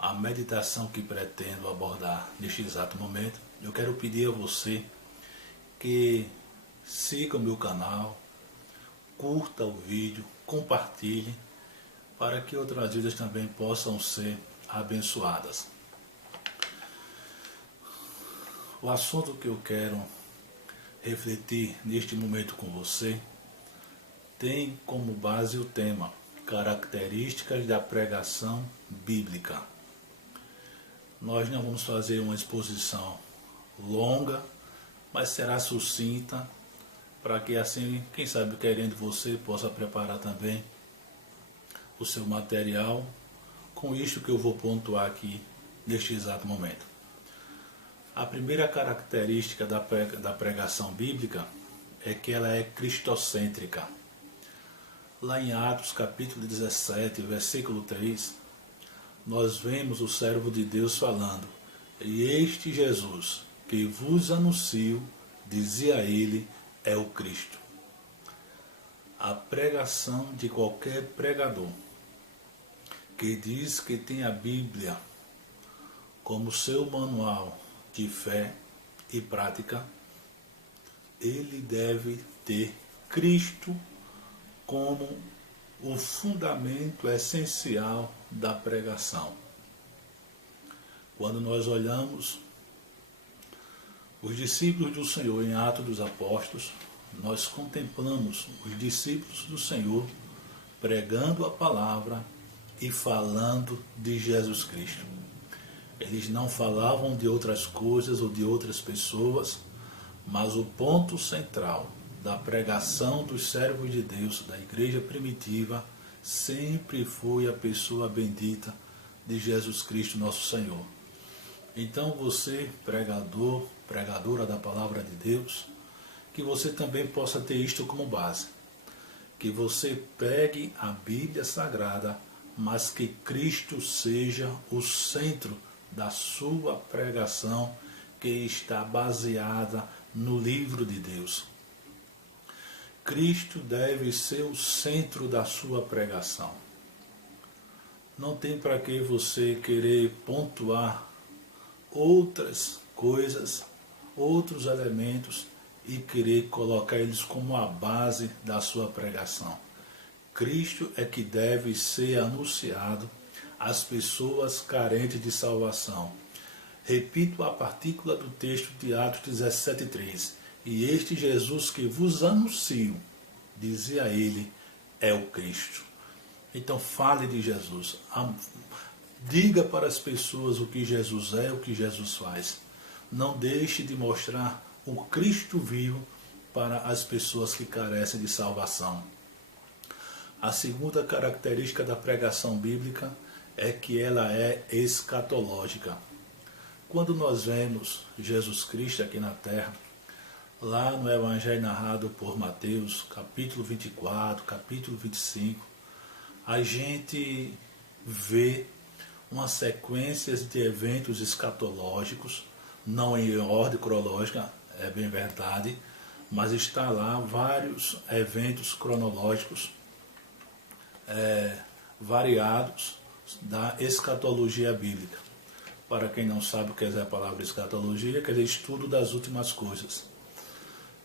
a meditação que pretendo abordar neste exato momento, eu quero pedir a você que siga o meu canal, curta o vídeo, compartilhe, para que outras vidas também possam ser abençoadas. O assunto que eu quero refletir neste momento com você tem como base o tema características da pregação bíblica. Nós não vamos fazer uma exposição longa, mas será sucinta, para que assim, quem sabe querendo você, possa preparar também o seu material com isto que eu vou pontuar aqui neste exato momento. A primeira característica da pregação bíblica é que ela é cristocêntrica. Lá em Atos capítulo 17, versículo 3, nós vemos o servo de Deus falando: "E este Jesus que vos anuncio, dizia ele, é o Cristo." A pregação de qualquer pregador que diz que tem a Bíblia como seu manual de fé e prática, ele deve ter Cristo como o fundamento essencial da pregação. Quando nós olhamos os discípulos do Senhor em Atos dos Apóstolos, nós contemplamos os discípulos do Senhor pregando a palavra e falando de Jesus Cristo. Eles não falavam de outras coisas ou de outras pessoas, mas o ponto central da pregação dos servos de Deus da igreja primitiva sempre foi a pessoa bendita de Jesus Cristo, nosso Senhor. Então você, pregador, pregadora da palavra de Deus, que você também possa ter isto como base. Que você pegue a Bíblia Sagrada, mas que Cristo seja o centro da sua pregação, que está baseada no livro de Deus. Cristo deve ser o centro da sua pregação. Não tem para que você querer pontuar outras coisas, outros elementos e querer colocar eles como a base da sua pregação. Cristo é que deve ser anunciado às pessoas carentes de salvação. Repito a partícula do texto de Atos 17:3. "E este Jesus que vos anuncio, dizia ele, é o Cristo." Então fale de Jesus. Diga para as pessoas o que Jesus é, o que Jesus faz. Não deixe de mostrar o Cristo vivo para as pessoas que carecem de salvação. A segunda característica da pregação bíblica é que ela é escatológica. Quando nós vemos Jesus Cristo aqui na terra, lá no Evangelho narrado por Mateus, capítulo 24, capítulo 25, a gente vê uma sequência de eventos escatológicos, não em ordem cronológica, é bem verdade, mas está lá vários eventos cronológicos variados da escatologia bíblica. Para quem não sabe o que é a palavra escatologia, quer dizer estudo das últimas coisas.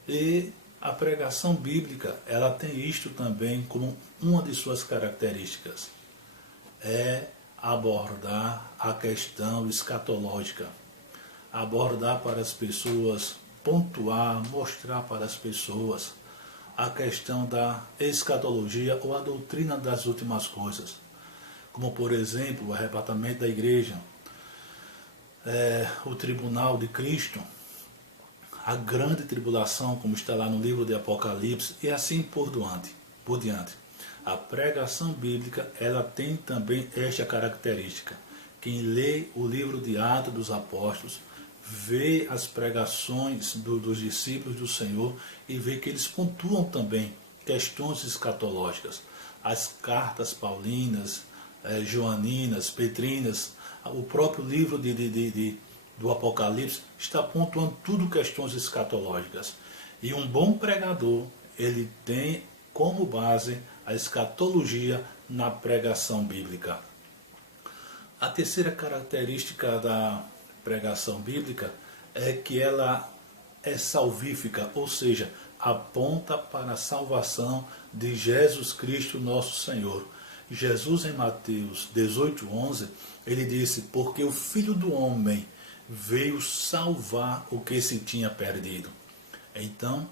E a pregação bíblica, ela tem isto também como uma de suas características. É abordar a questão escatológica. Abordar para as pessoas, pontuar, mostrar para as pessoas a questão da escatologia ou a doutrina das últimas coisas. Como, por exemplo, o arrebatamento da igreja, o tribunal de Cristo, a grande tribulação, como está lá no livro de Apocalipse, e assim por diante. A pregação bíblica, ela tem também esta característica. Quem lê o livro de Atos dos Apóstolos, vê as pregações dos discípulos do Senhor e vê que eles pontuam também questões escatológicas. As cartas paulinas, joaninas, petrinas, o próprio livro do Apocalipse está pontuando tudo questões escatológicas. E um bom pregador, ele tem como base a escatologia na pregação bíblica. A terceira característica da pregação bíblica é que ela é salvífica, ou seja, aponta para a salvação de Jesus Cristo, nosso Senhor. Jesus, em Mateus 18:11, ele disse: porque o Filho do Homem veio salvar o que se tinha perdido. Então,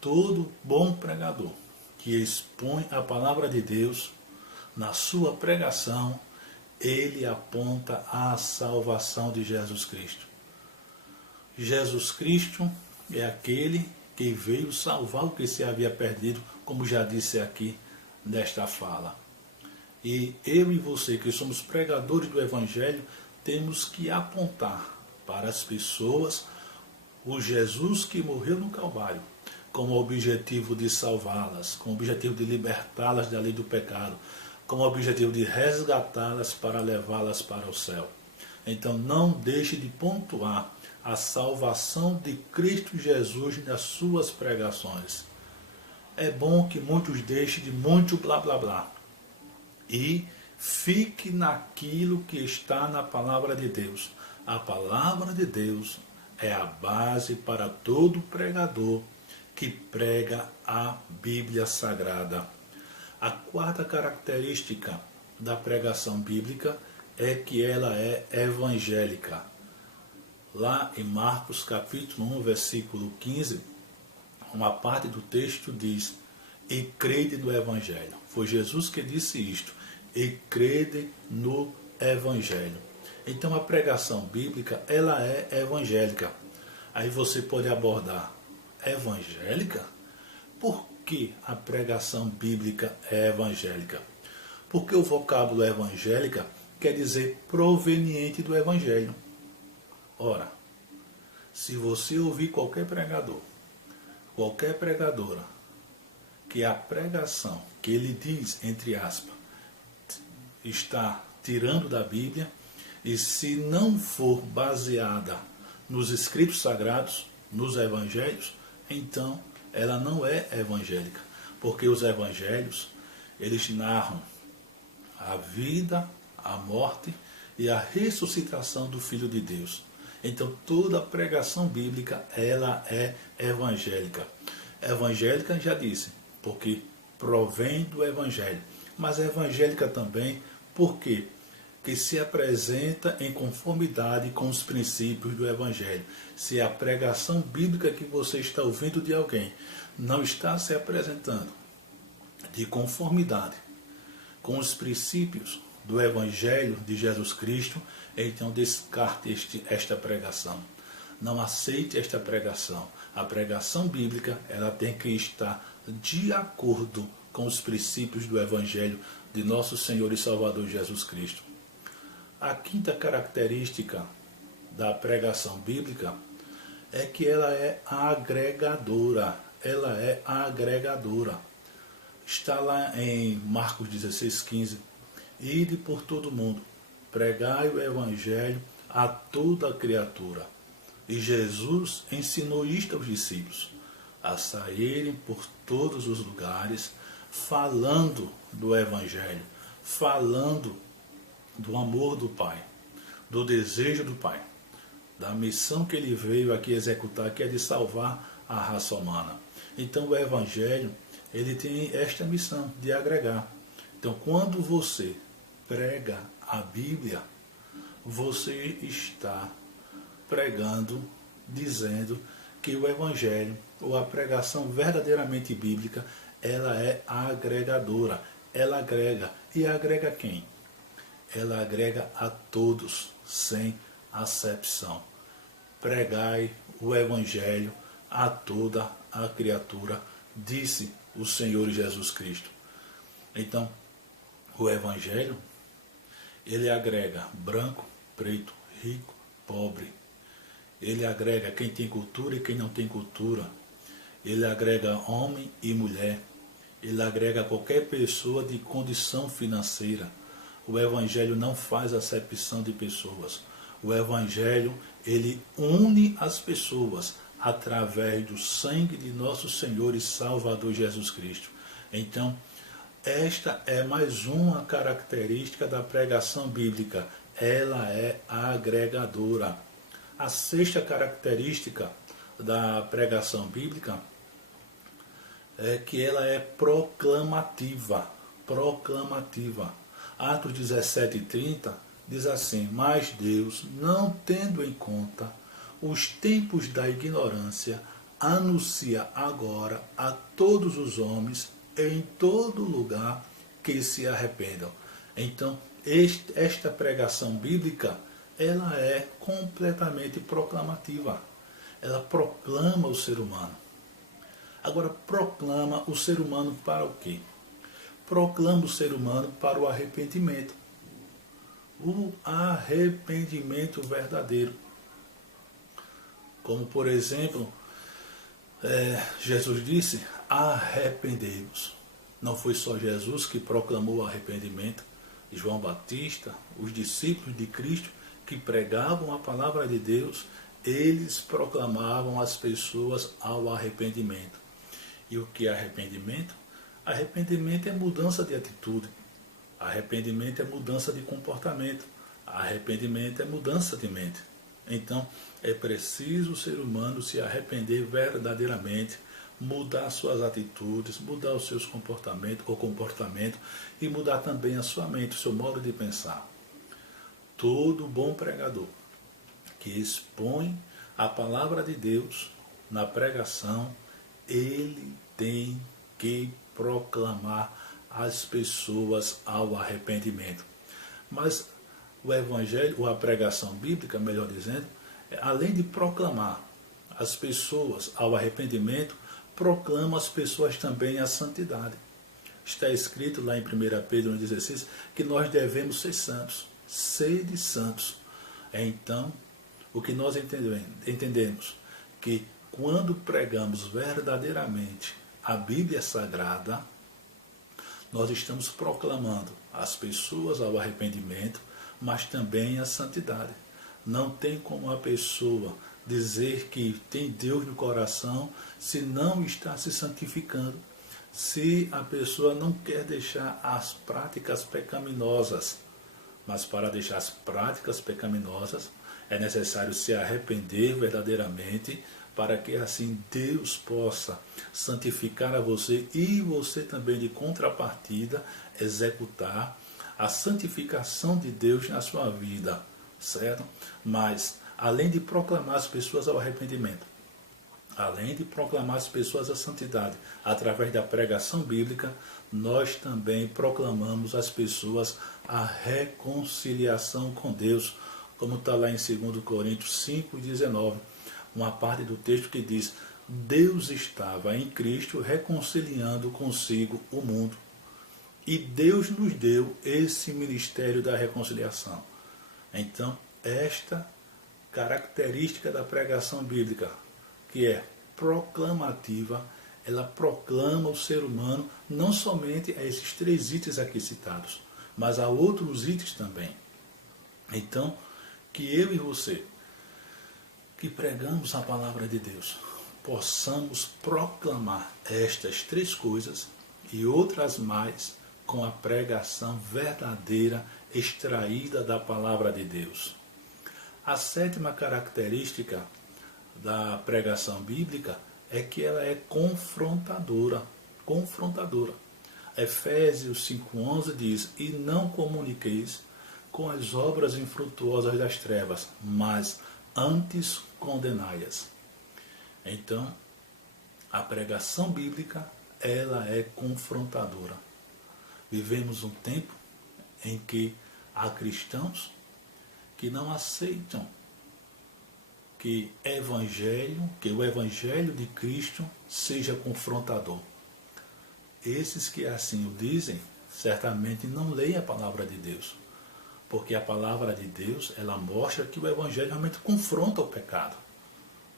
todo bom pregador que expõe a palavra de Deus na sua pregação, ele aponta à salvação de Jesus Cristo. Jesus Cristo é aquele que veio salvar o que se havia perdido, como já disse aqui nesta fala. E eu e você, que somos pregadores do Evangelho, temos que apontar para as pessoas o Jesus que morreu no Calvário, com o objetivo de salvá-las, com o objetivo de libertá-las da lei do pecado, com o objetivo de resgatá-las para levá-las para o céu. Então não deixe de pontuar a salvação de Cristo Jesus nas suas pregações. É bom que muitos deixem de muito blá blá blá e fique naquilo que está na palavra de Deus. A palavra de Deus é a base para todo pregador que prega a Bíblia Sagrada. A quarta característica da pregação bíblica é que ela é evangélica. Lá em Marcos capítulo 1, versículo 15, uma parte do texto diz: e crede no Evangelho. Foi Jesus que disse isto: e crede no Evangelho. Então a pregação bíblica, ela é evangélica. Aí você pode abordar: evangélica? Por que a pregação bíblica é evangélica? Porque o vocábulo evangélica quer dizer proveniente do Evangelho. Ora, se você ouvir qualquer pregador, qualquer pregadora, que a pregação que ele diz, entre aspas, está tirando da Bíblia, e se não for baseada nos escritos sagrados, nos evangelhos, então ela não é evangélica, porque os evangelhos, eles narram a vida, a morte e a ressuscitação do Filho de Deus. Então toda a pregação bíblica, ela é evangélica. Evangélica, já disse, porque provém do Evangelho, mas evangélica também porque que se apresenta em conformidade com os princípios do Evangelho. Se a pregação bíblica que você está ouvindo de alguém não está se apresentando de conformidade com os princípios do Evangelho de Jesus Cristo, então descarte esta pregação. Não aceite esta pregação. A pregação bíblica, ela tem que estar de acordo com os princípios do Evangelho de nosso Senhor e Salvador Jesus Cristo. A quinta característica da pregação bíblica é que ela é agregadora. Ela é agregadora. Está lá em Marcos 16:15. Ide por todo mundo, pregai o Evangelho a toda criatura. E Jesus ensinou isto aos discípulos, a saírem por todos os lugares, falando do Evangelho, falando do amor do Pai, do desejo do Pai, da missão que ele veio aqui executar, que é de salvar a raça humana. Então o Evangelho, ele tem esta missão de agregar. Então quando você prega a Bíblia, você está pregando, dizendo que o Evangelho, ou a pregação verdadeiramente bíblica, ela é agregadora. Ela agrega. E agrega quem? Ela agrega a todos, sem acepção. Pregai o Evangelho a toda a criatura, disse o Senhor Jesus Cristo. Então, o Evangelho, ele agrega branco, preto, rico, pobre. Ele agrega quem tem cultura e quem não tem cultura. Ele agrega homem e mulher. Ele agrega qualquer pessoa de condição financeira. O Evangelho não faz acepção de pessoas. O Evangelho, ele une as pessoas através do sangue de nosso Senhor e Salvador Jesus Cristo. Então, Esta é mais uma característica da pregação bíblica. Ela é agregadora. A sexta característica da pregação bíblica é que ela é proclamativa. Proclamativa. Atos 17:30 diz assim: mas Deus, não tendo em conta os tempos da ignorância, anuncia agora a todos os homens em todo lugar que se arrependam. Então, esta pregação bíblica, ela é completamente proclamativa. Ela proclama o ser humano. Agora, proclama o ser humano para o quê? Proclama o ser humano para o arrependimento. O arrependimento verdadeiro. Como, por exemplo, Jesus disse: arrependei-vos. Não foi só Jesus que proclamou o arrependimento. João Batista, os discípulos de Cristo que pregavam a palavra de Deus, eles proclamavam as pessoas ao arrependimento. E o que é arrependimento? Arrependimento é mudança de atitude. Arrependimento é mudança de comportamento. Arrependimento é mudança de mente. Então, é preciso o ser humano se arrepender verdadeiramente, mudar suas atitudes, mudar os seus comportamentos ou comportamento e mudar também a sua mente, o seu modo de pensar. Todo bom pregador que expõe a palavra de Deus na pregação, ele tem que proclamar as pessoas ao arrependimento. Mas o evangelho, ou a pregação bíblica, melhor dizendo, além de proclamar as pessoas ao arrependimento, proclama as pessoas também à santidade. Está escrito lá em 1 Pedro 1,16 que nós devemos ser santos, sede santos. Então, o que nós entendemos? Que quando pregamos verdadeiramente a Bíblia Sagrada, nós estamos proclamando as pessoas ao arrependimento, mas também à santidade. Não tem como a pessoa dizer que tem Deus no coração se não está se santificando, se a pessoa não quer deixar as práticas pecaminosas. Mas para deixar as práticas pecaminosas é necessário se arrepender verdadeiramente, para que assim Deus possa santificar a você e você também de contrapartida executar a santificação de Deus na sua vida, certo? Mas além de proclamar as pessoas ao arrependimento, além de proclamar as pessoas à santidade, através da pregação bíblica, nós também proclamamos às pessoas a reconciliação com Deus, como está lá em 2 Coríntios 5:19, uma parte do texto que diz: Deus estava em Cristo reconciliando consigo o mundo. E Deus nos deu esse ministério da reconciliação. Então, esta característica da pregação bíblica, que é proclamativa, ela proclama o ser humano não somente a esses 3 itens aqui citados, mas a outros itens também. Então, que eu e você, que pregamos a palavra de Deus, possamos proclamar estas 3 coisas e outras mais com a pregação verdadeira extraída da palavra de Deus. A 7ª característica da pregação bíblica é que ela é confrontadora. Confrontadora. Efésios 5:11 diz: e não comuniqueis com as obras infrutuosas das trevas, mas antes condenai-as. Então, a pregação bíblica, ela é confrontadora. Vivemos um tempo em que há cristãos que não aceitam que o Evangelho de Cristo seja confrontador. Esses que assim o dizem, certamente não leem a palavra de Deus. Porque a palavra de Deus, ela mostra que o Evangelho realmente confronta o pecado.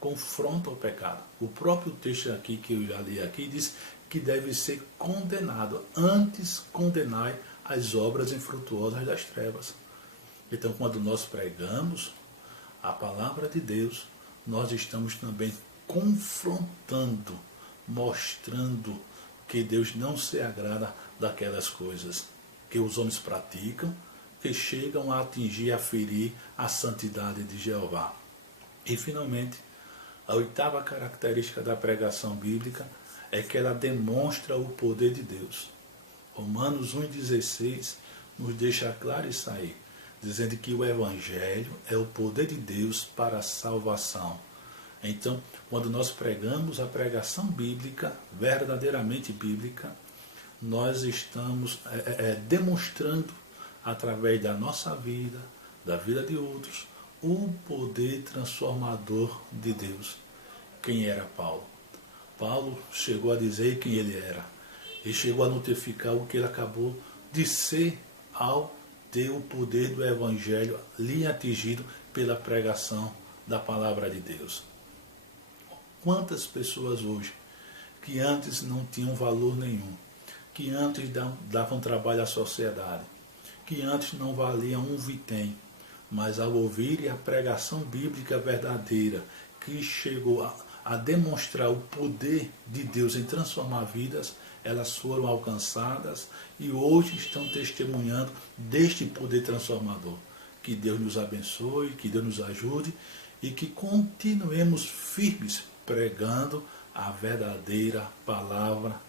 Confronta o pecado. O próprio texto aqui que eu já li aqui diz que deve ser condenado. Antes condenai as obras infrutuosas das trevas. Então, quando nós pregamos a palavra de Deus, nós estamos também confrontando, mostrando que Deus não se agrada daquelas coisas que os homens praticam, que chegam a atingir, a ferir a santidade de Jeová. E finalmente, a oitava característica da pregação bíblica é que ela demonstra o poder de Deus. Romanos 1,16 nos deixa claro isso aí, dizendo que o Evangelho é o poder de Deus para a salvação. Então, quando nós pregamos a pregação bíblica, verdadeiramente bíblica, nós estamos demonstrando, através da nossa vida, da vida de outros, o poder transformador de Deus. Quem era Paulo? Paulo chegou a dizer quem ele era. Ele chegou a notificar o que ele acabou de ser ao ter o poder do Evangelho lhe atingido pela pregação da palavra de Deus. Quantas pessoas hoje que antes não tinham valor nenhum, que antes davam trabalho à sociedade, que antes não valiam um vintém, mas ao ouvirem a pregação bíblica verdadeira, que chegou a demonstrar o poder de Deus em transformar vidas, elas foram alcançadas e hoje estão testemunhando deste poder transformador. Que Deus nos abençoe, que Deus nos ajude e que continuemos firmes pregando a verdadeira palavra